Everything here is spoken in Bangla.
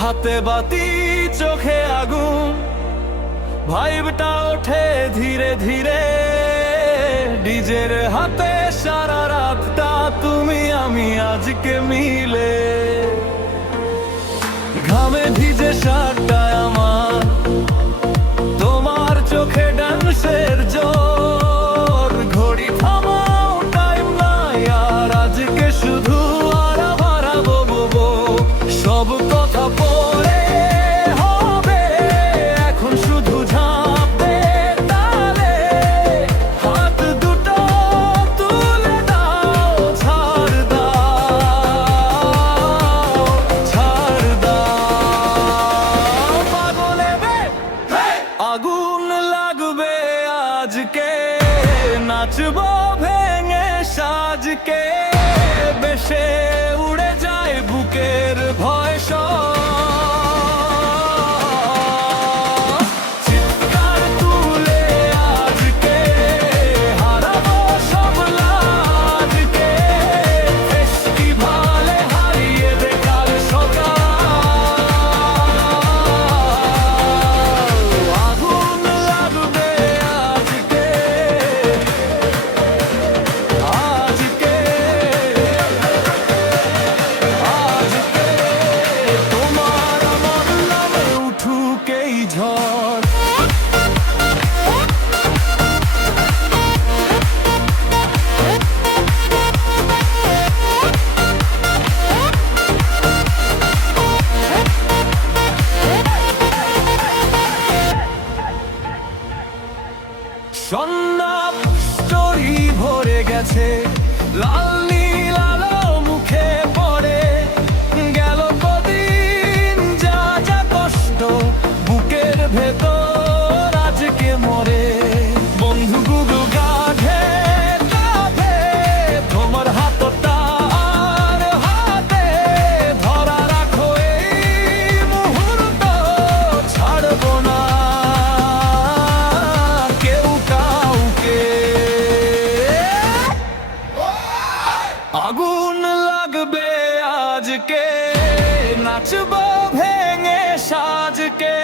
হাতে বাতি চোখে আগুন, ভাইবটা ওঠে ধীরে ধীরে। ডিজের হাতে সারা রাতটা তুমি আমি আজকে মিলে। ঘামে ভিজে শার্টটায় আমার, তোমার চোখে ডান্সের জোর। ঘড়ি থামাও, টাইম নাই আর, আজকে শুধু আরাভারা বলবো। সব কথা পরে হবে, এখন শুধু ঝাঁপ দে তালে। হাত দুটো তুলে দাও, ছাড় দাও, ছাড় দাও। পাগলে বে আগুন লাগবে আজকে, নাচবো ভেঙে সাজকে। বেশে উড়ে যায় বুকের ভয় সব, চিৎকার তুলে আজকে হারাবো সব লাজকে। ফেস্টিভালে হারিয়ে দেখার সকাল। আগুন লাগবে আজকে, আজকে, আজকে। তোমার আমার নামে উঠুক এই ঝড়। সন্ধ্যা স্টোরি ভরে গেছে, লাল নীল আলো মুখে পড়ে। গেল কদিন যা যা কষ্ট, বুকের ভেতর আজকে মরে। বন্ধুগুলো গাঢ়ে কাঁধে, তোমার হাতটা আর হাতে ধরা রাখো এই মুহূর্ত। ছাড়বো না কেউ কাউকে। আগুন লাগবে আজকে, নাচবো ভেঙে সাজকে।